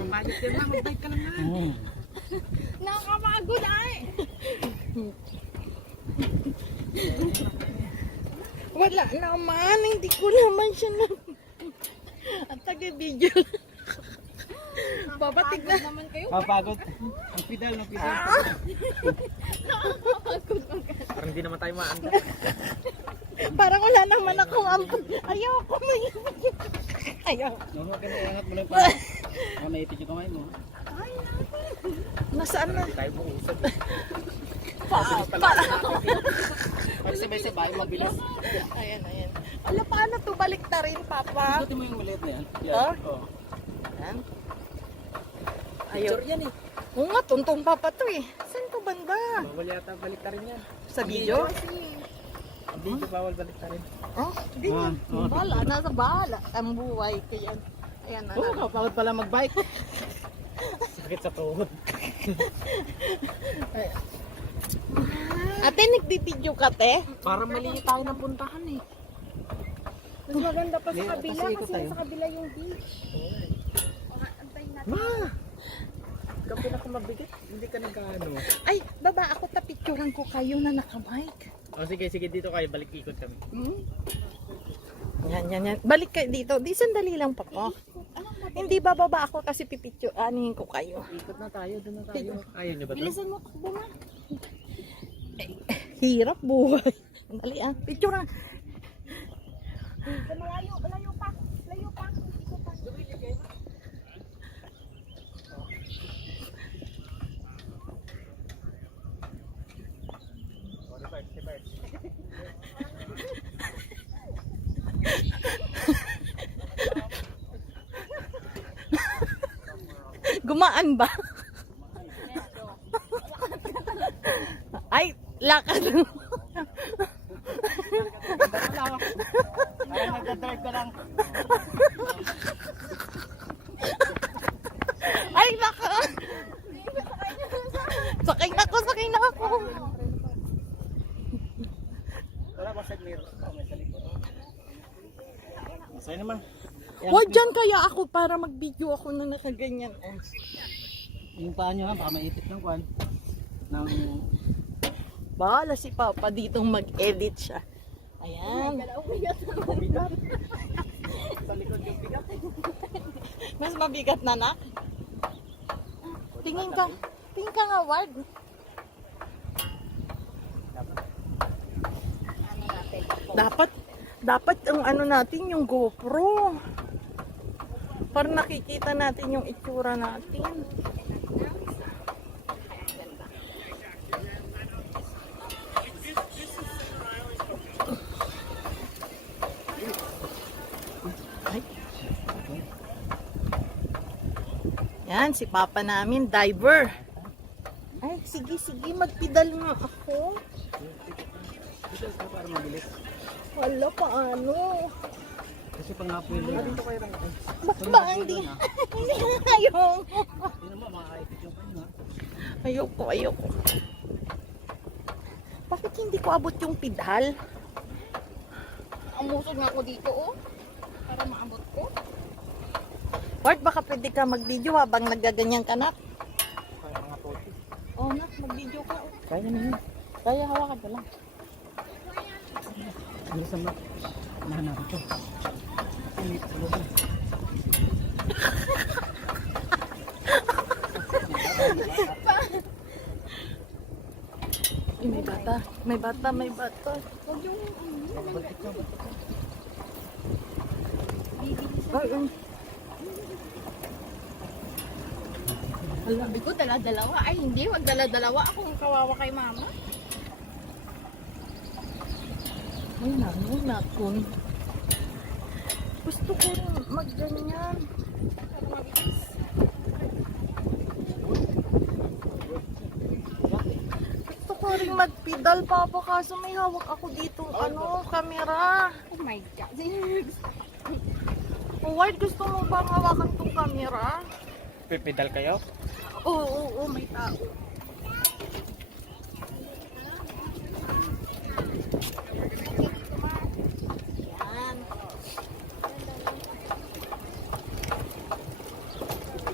Mabalik yan lang, magbike ka lang na. Nakakapagod ay. Wala naman, hindi ko naman siya na. At taga-video. Babatig na. Naman kayo. Mapagod. Ang pedal, ang pedal. Parang hindi naman tayo maanda. Parang wala naman akong ampun. Ayoko may. Ayoko. Huwag ka na iangat mo lang pa. Ako naipit yung kamay mo. Nasaan na? Hindi tayo buusap. Pa. Pag sabay-sabay, mabilis. Ayan, ayan. Ala, paano to? Balik na rin, Papa. Ikutin mo yung maliit na yan. Oh? Oo. Ayan. Picture Ayaw. yan eh. Oo nga, tuntong Papa to eh. Saan to banda? Bawal yata balik ta rin yan. Sa video? Ang video bawal balik ta rin. Oh, ganyan. Bahala, nasa bahala. Ang buhay ko yan. Ayan na. Oo, kapagod pala magbike. Sakit sa tuhod. Ate, nagbibideo ka, te? Para mali tayo ng puntahan eh. Mas maganda pa sa Yeah, kabila kasi ikot kasi tayo. sa kabila yung beach. Antayin natin. Ma! Ikaw pinakamabigat. Hindi ka nagkaano. Ay, baba ako, tapicturan ko kayo na naka-mic. O sige, sige dito kayo. Balik ikot kami. Yan, yan, yan. Balik kayo dito. Di, sandali lang, Papa. Hindi bababa ako kasi pipicture. Anin ko kayo. Ikot na tayo. Doon na tayo. Ayaw nyo ba ito? Bilisan mo, takbo na. Hirap buhay. Sandali ah. Picturean. Sa malayo, malayo pa. Layo pa. Ikot pa. Gumaan ba? Ay, lakad. Parang nagdadrive ka lang. Ay, lakad. Sakay na ako, sakay na ako. Wala ba side mirror? Oo, may sa likod. Masaya naman. Huwag dyan kaya ako para mag-video ako na nakaganyan. Yung paa nyo ha, baka maipit ng kwan. Ng... Bahala si Papa ditong mag-edit siya. Ayan. bigat. Sa likod yung bigat. Mas mabigat na na. Tingin ka. Tingin ka nga, Ward. Dapat ang ano natin, yung GoPro. Para nakikita natin yung itsura natin. Ay. Yan, si Papa namin, diver. Ay, sige, sige, magpidal nga ako. Bigat ka para mabilis. Wala, paano? Kasi pang hapo yun. Dito kayo lang. Ba, hindi. Hindi na ayoko. Hindi naman, makaipit yung kanya ha. Ayoko, ayoko. Bakit hindi ko abot yung pedal? Amusog nga ako dito, oh. Para maabot ko. Ward, baka pwede ka mag-video habang nagaganyan ka na. Kaya mga poti. Oh, nak, mag-video ka. Kaya na yun. Kaya hawakan ka lang. Ano sa mga? Nahanap ito. Init ko lang. Ay, may bata. May bata, may bata. Huwag yung, Balik ka. Ay, ay. sabi ko, dala-dalawa. Ay, hindi. Wag dala-dalawa. Ako ang kawawa kay mama. Ay, nakon. Gusto ko rin magganyan. Para mabilis. Gusto ko rin magpedal, Papa, kaso may hawak ako dito, camera. Oh my God. Oh, Ward, gusto mo bang hawakan tong camera? Pipedal kayo? Oo, oo, oo, may tao. Yan.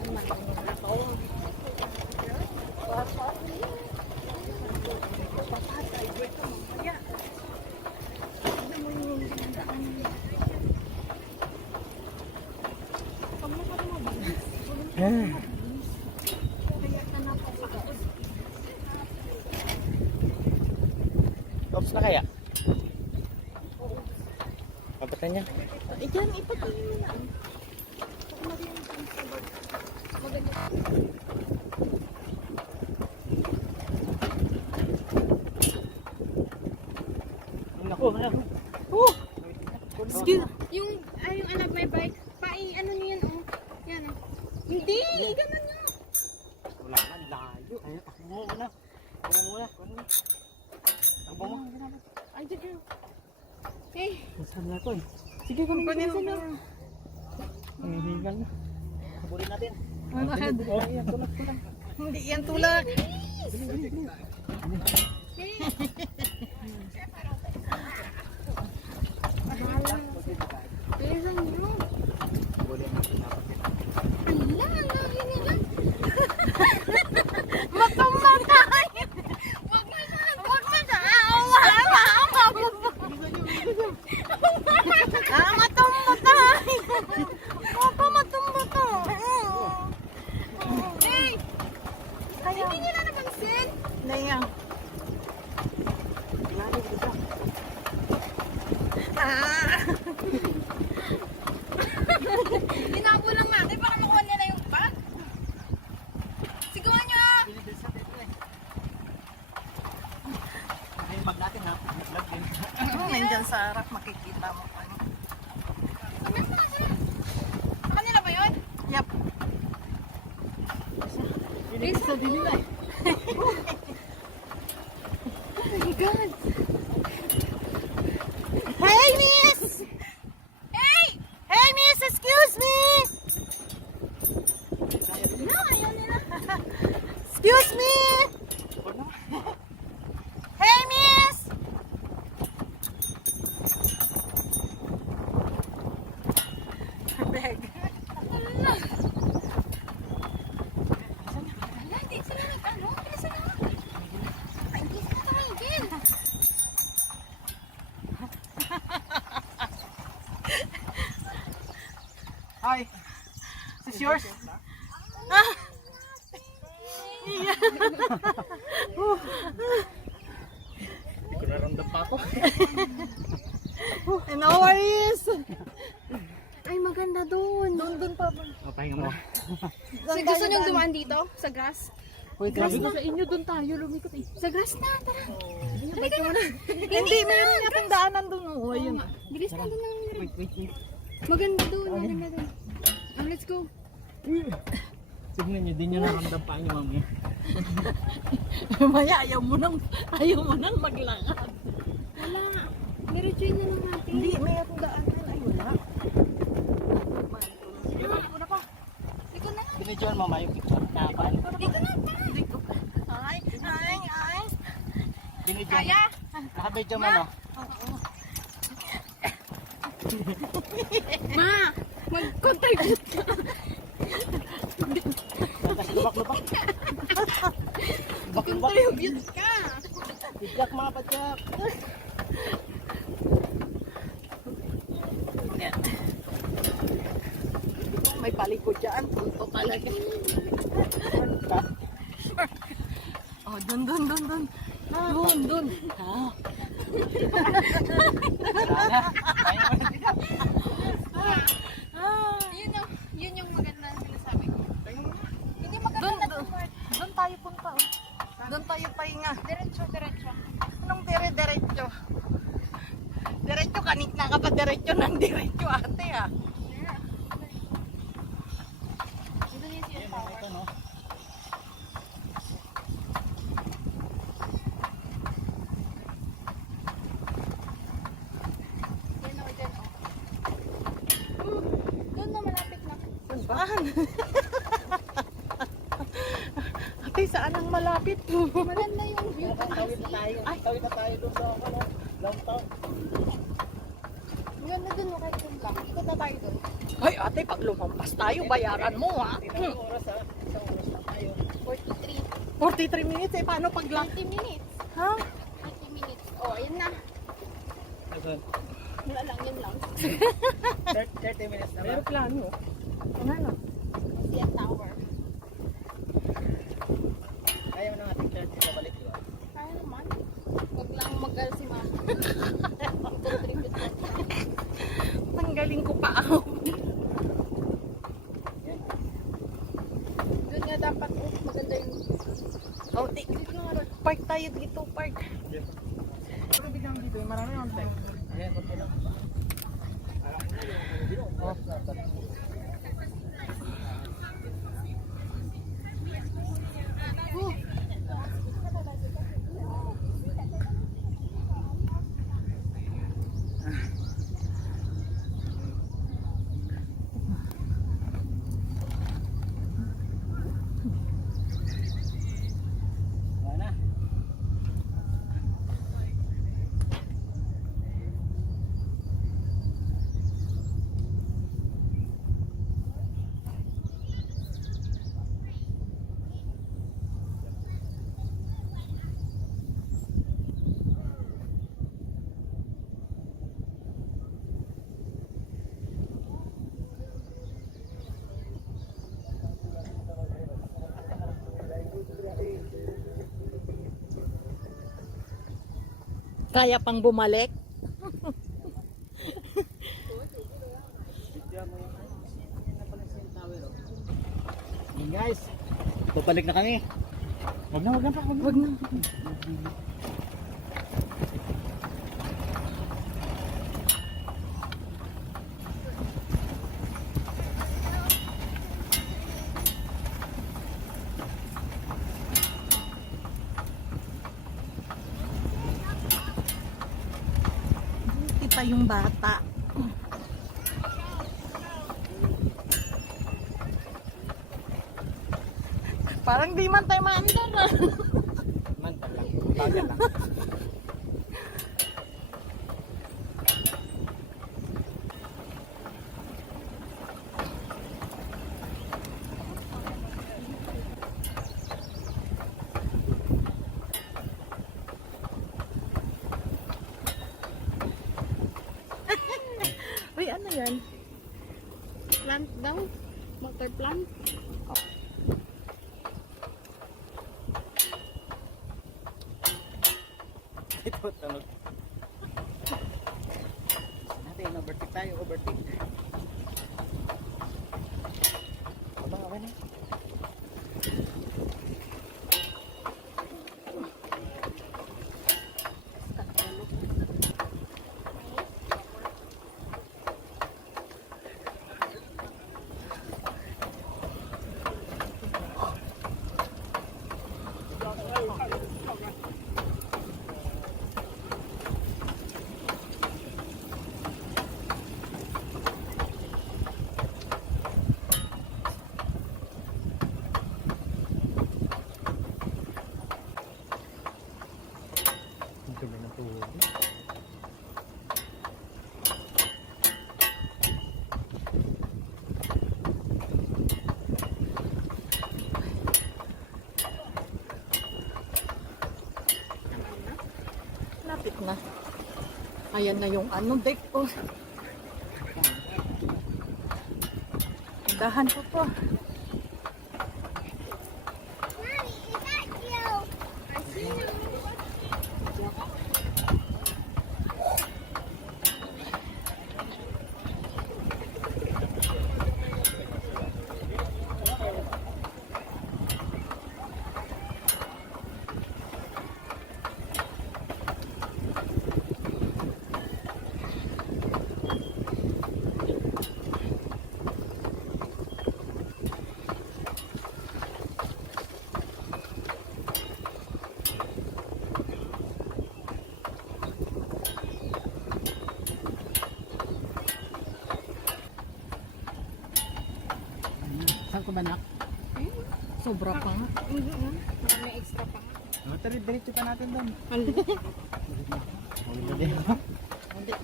Naman. Ops na kaya? Kapatan niya. Eh, dyan, ipatingin mo na. Naku, naku. Oh! Excuse. Yung anak may bike, ano niyo yan, oh. Yan, oh. Hindi, ganun nyo. Wala na, layo. Ay, takbo mo muna. Takbo mo muna. Takbo mo. Ay, dyan. Eh, Saan na ito eh? Sige, kunin Kunin mo. mo. Hinihingal na. Habulin natin. Malakad. Oh, ayan, tulad. Hindi yan tulak. bilisan nyo. Habulin natin. Ala, lahin nila. Matamatay! Wag mo na. Huwag mo na! Matamatay! Matamatay! Hey, Kaya. hindi nyo na napansin. Naya. Ah! Hinabo lang natin para makuha nila yung bag. Sigawan nyo, ah. Ay, mag natin ha. Mag din. Nandyan sa harap, makikita mo pa. Sa kanila ba yun? Yep. Pinipisa din nila eh. Oh my God. Hey, miss! Hey! Hey, miss! Excuse me! No, ayaw nila. Excuse me! Hey, miss! Beg. Ala, hindi sila nag-ano. Bilisan nyo. Ay, hindi sila tumigil. Hi. Is this yours? Hindi ko naramdam pa ako. And how are you? Ay, maganda doon. Doon pa ba? Mapahinga mo. So, gusto nyo dumaan dito? Sa grass? Wait, grabe ko. Sa inyo doon tayo lumikot eh. Sa grass na, tara. Halika na. Hindi, meron natin daanan doon. Oh, ayun. Bilis na doon lang. Wait. Maganda doon, maganda doon. Let's go. Tignan nyo, di nyo naramdam pa niyo mamaya. Maya, ayaw mo nang maglakad. Wala. Nirejoin na lang natin. Hindi, mayroong daanan. Ay, wala. Dito na. Pinidyoan mo yung picture na paano? Dito na, tara. Ay. Binidyoan. Kaya? Nakabidyo mo no? Ma, mag-contribute ka. Tapos lubak-lubak. Lubak-lubak. Contribute ka. Bigyak mga padyak. May palikod dyan. Punto talaga. Oh, dun. Dun. Yun yung maganda na sinasabi ko. Hindi maganda Dun tayo punta. Oh. Doon tayo pahinga. Diretso. Anong diretso? Diretso, kanina ka pa diretso ng diretso ate ah. Dito yung CN Tower. Ito no? Yan o, dyan o. Doon na, malapit na. Saan? Ate, saan ang malapit? Maganda yung view doon. Tawid na tayo. Tawid na tayo doon sa ano, downtown. Ang ganda doon, kahit doon lang. Ikot na tayo doon. Ay ate, pag lumampas tayo, bayaran mo ha. Ilang oras ha? Isang oras na tayo. 43. 43 minutes eh, paano pag lang? 30 minutes. Ha? 30 minutes. Oh, ayun na. Ayun. Wala lang, yun lang. 30 minutes na ba? Pero plano. Ano? CN Tower. Kaya mo na natin kaya dito balik, di ba? Kaya naman. Huwag lang mag-gal si mama. Contribute lang siya. Tanggalin ko pa ako. Doon nga dapat, oh, maganda yung... Oh, di. Park tayo dito, park. Pero biglang dito, marami naman tayo. Ayan, okay lang. Oh, wala na. Kaya pang bumalik. Hey guys, babalik na kami. Wag na pa. Wag na. Kita yung bata. Parang di man tayo maandar ah. Mantap lang. Bagal lang. Uy, ano yan? Plant daw. Water plant. Ito, tunog. Natin, overtake tayo, overtake. Abang, abang na. Ang dumi ng tubig. Lapit na. Ayan na yung ano, deck ko. Dahan ko to. Saan ko ba nak? Sobra pa nga. May extra pa nga. Tara, diretso pa natin doon. Ano?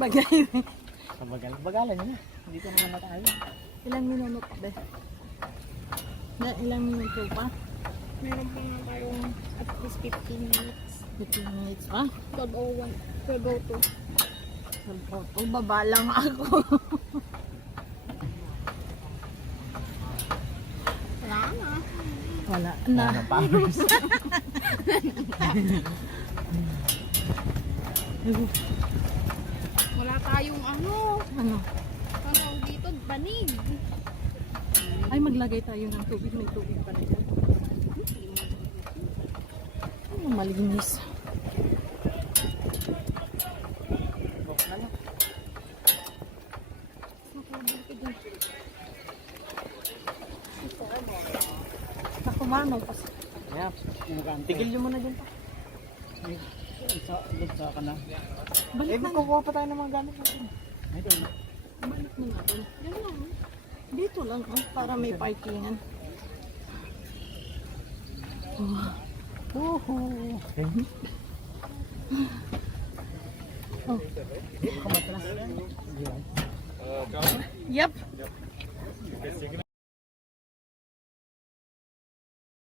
Bagay. Bagalan nyo na. Dito naman na tayo. Ilang minuto pa ba? Ilang minuto pa? Meron pa nga tayong at least 15 minutes. 15 minutes pa? 12:01. 12:02. Oh, baba lang ako. Na. powers. Wala tayong ano. Ano? Tawag dito, banig. Ay, maglagay tayo ng tubig. May tubig pa rin. Ano, malinis. Ako mano kasi. Kaya, tigil nyo muna dyan pa. Sa ka na. Balik na. Kukuha pa tayo ng mga gamit natin. Ay, doon. Balik na natin. Yan lang. Dito lang para may parkingan. Woohoo! Oh. Kamatras. Yep.